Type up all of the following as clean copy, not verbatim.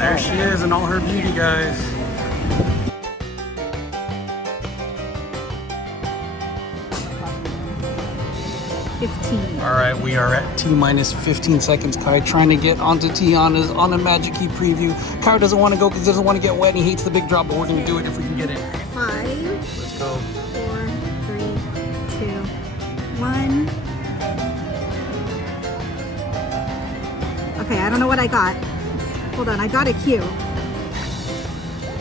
There she is in all her beauty, guys. All right, we are at T-minus 15 seconds, Kai, trying to get onto Tiana's on a Magic Key preview. Kai doesn't want to go because he doesn't want to get wet and he hates the big drop, but we're going to do it if we can get in. 5. Let's go. 4, 3, 2, 1. Okay, I don't know what I got. Hold on, I got a cue.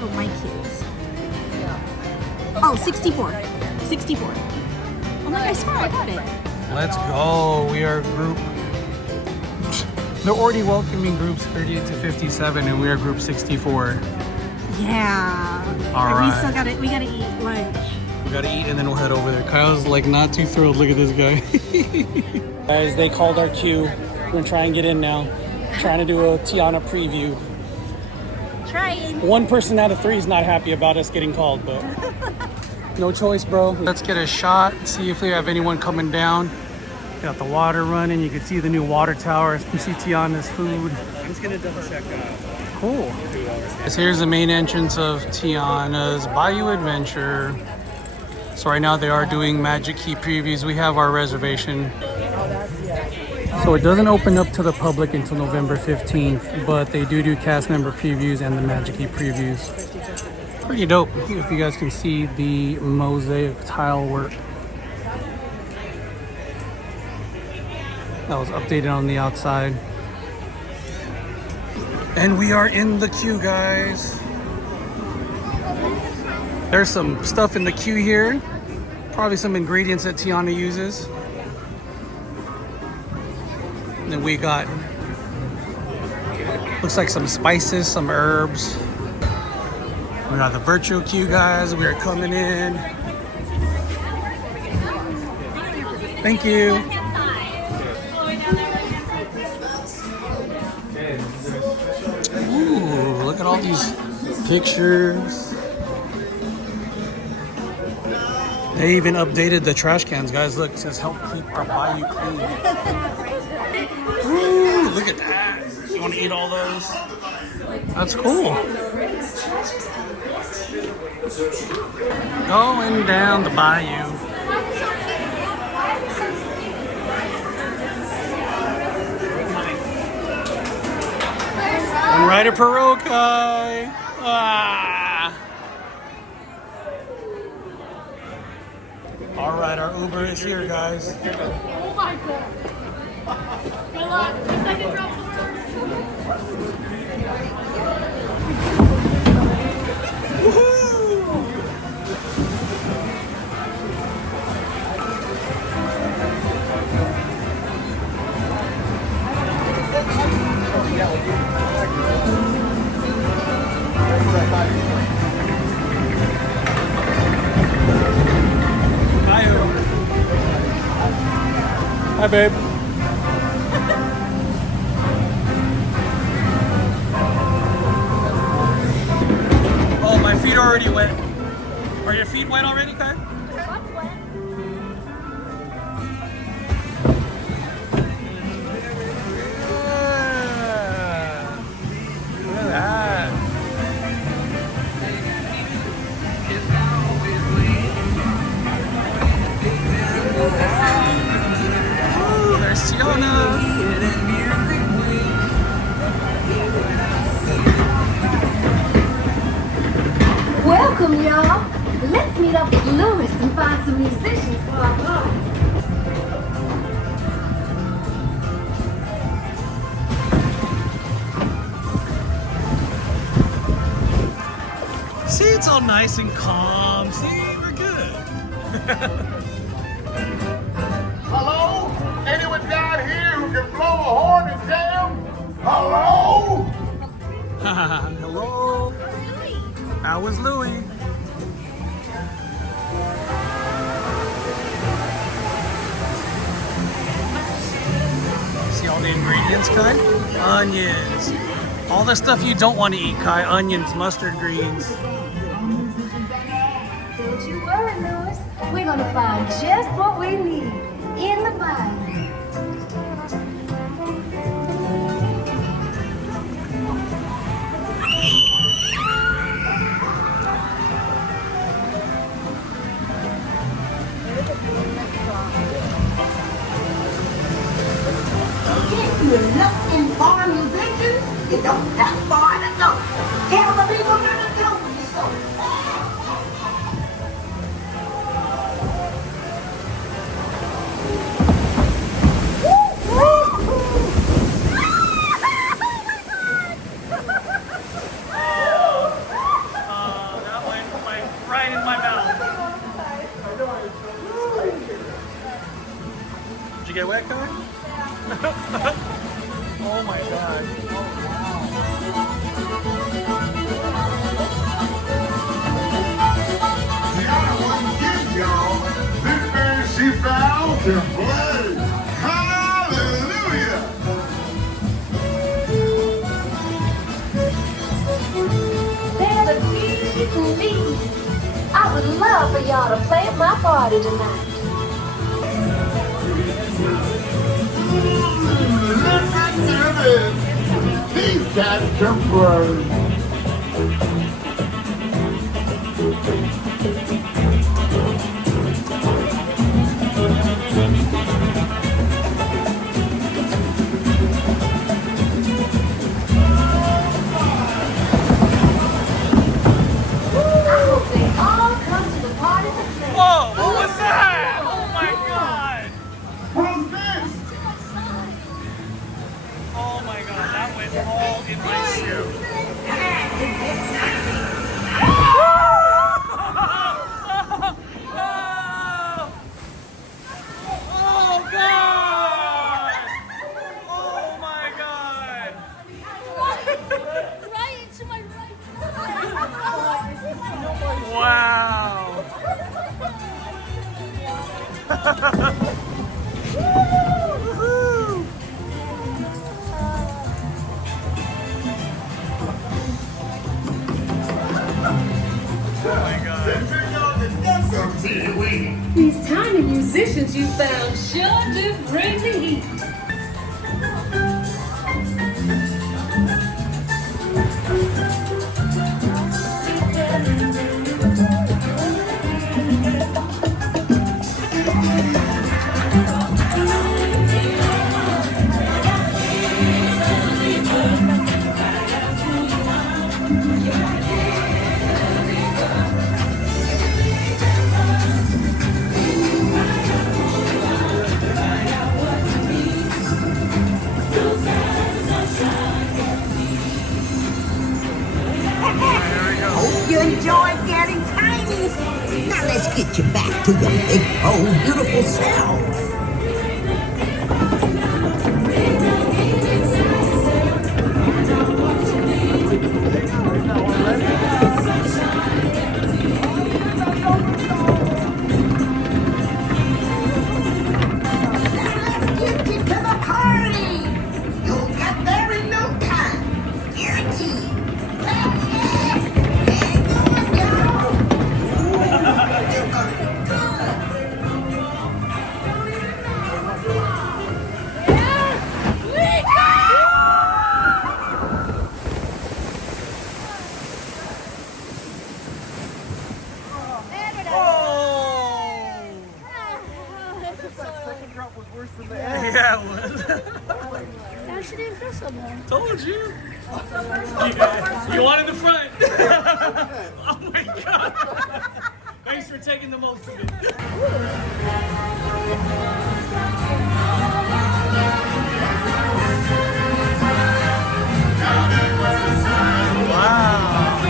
Oh, my cues. Oh, 64. 64. Oh my, I swear I got it. Let's go. We are group. They're already welcoming groups 38 to 57, and we are group 64. Yeah. All and right. We still gotta eat lunch. We gotta eat, and then we'll head over there. Kyle's like not too thrilled. Look at this guy. Guys, they called our queue. We're gonna try and get in now. Trying to do a Tiana preview. Trying. 1 person out of 3 is not happy about us getting called, but no choice, bro. Let's get a shot, see if they have anyone coming down. Got the water running. You can see the new water tower. You can see Tiana's food. I'm just gonna double check. Cool. So here's the main entrance of Tiana's Bayou Adventure. So right now they are doing Magic Key previews. We have our reservation. So it doesn't open up to the public until November 15th, but they do cast member previews and the Magic Key previews. Pretty dope. If you guys can see the mosaic tile work. That was updated on the outside. And we are in the queue, guys. There's some stuff in the queue here. Probably some ingredients that Tiana uses. And then we got, looks like some spices, some herbs. We got the virtual queue, guys. We are coming in. Thank you. Ooh, look at all these pictures. They even updated the trash cans, guys. Look, it says help keep our bayou clean. Ooh, look at that. You want to eat all those? That's cool. Going down the bayou. One rider per row, Kai. Ah. All right, our Uber is here, guys. Oh my god. Good luck. The second drop Bayou. Hi, babe. Oh, my feet are already wet. Are your feet wet already, Kai? Look at that. Ooh, there's Tiana. Welcome, y'all. Let's meet up with Lewis and find some musicians for our party. See, it's all nice and calm. See, we're good. Hello? Anyone down here who can blow a horn and jam? Hello? Hello. How was Louie? See all the ingredients, Kai? Onions. All the stuff you don't want to eat, Kai. Onions, mustard greens. Don't you worry, Lewis. We're gonna find just what we need in the bayou. If you're looking for a musician, you don't have far to go. Tell the people not to go with you so. That went like right in my mouth. Did you get wet, Kai? Oh my god. Tiana wouldn't give y'all. This man she found can play. Hallelujah. They're the bees and bees. I would love for y'all to play at my party tonight. Listen to this. These guys can play. I hope they all come to the party to play. Whoa, what was that? Oh my god. Who's this? Oh my god, that went all in my shoe. Oh god! Oh my god! Right into my right Wow! These tiny musicians you found sure do bring the heat. You enjoy getting tiny. Now let's get you back to your big, old, beautiful self. Let's get you to the party. You'll get there in no time. Guaranteed. Let's get it going, y'all. It's gonna be good. Yeah, it was. Actually, didn't feel so bad. Told you. You wanted the front. Oh my god. Thanks for taking the most of it. Wow.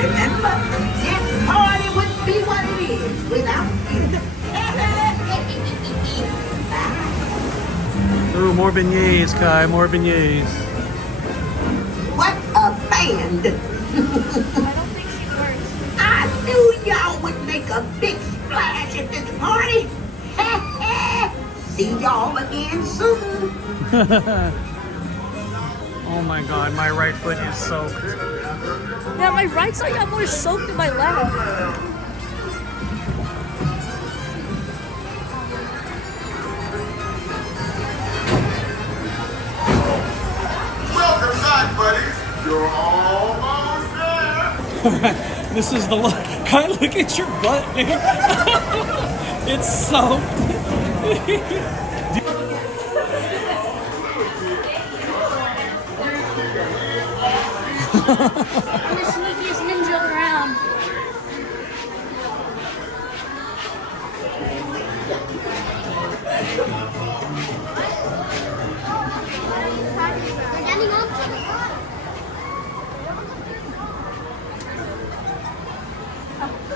Remember, this party wouldn't be what it is without you. Ooh, more beignets, Kai, more beignets. What a band! I don't think she works. I a big splash at this party. See y'all again soon. Oh my god, my right foot is soaked. Yeah, my right side got more soaked than my left. Welcome back, buddies. You're almost there. This is the look. God, look at your butt, dude. It's soaked. I'm the sneakiest ninja around.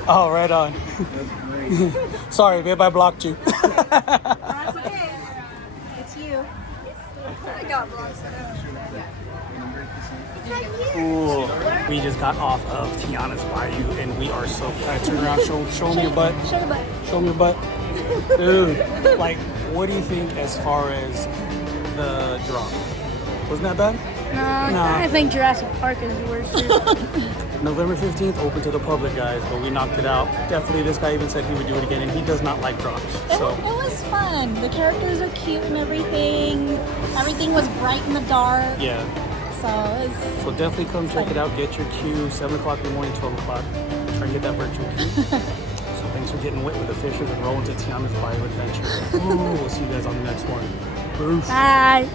Oh, right on. Sorry, babe, I blocked you. That's okay. It's you. I got blocked. Ooh. We just got off of Tiana's Bayou and we are so turn around, show me your butt. Show your butt. Show me your butt. Dude, like, what do you think as far as the drop? Wasn't that bad? No, I think Jurassic Park is the worst. November 15th, open to the public, guys, but we knocked it out. Definitely, this guy even said he would do it again, and he does not like drops. So It was fun. The characters are cute and everything. Everything was bright in the dark. yeah, So it was so definitely come check it out. Get your queue, 7 o'clock in the morning, 12 o'clock. Try and get that virtual queue. So thanks for getting wet with the fishes and rolling to Tiana's Bayou Adventure. Ooh, we'll see you guys on the next one. Peace. Bye.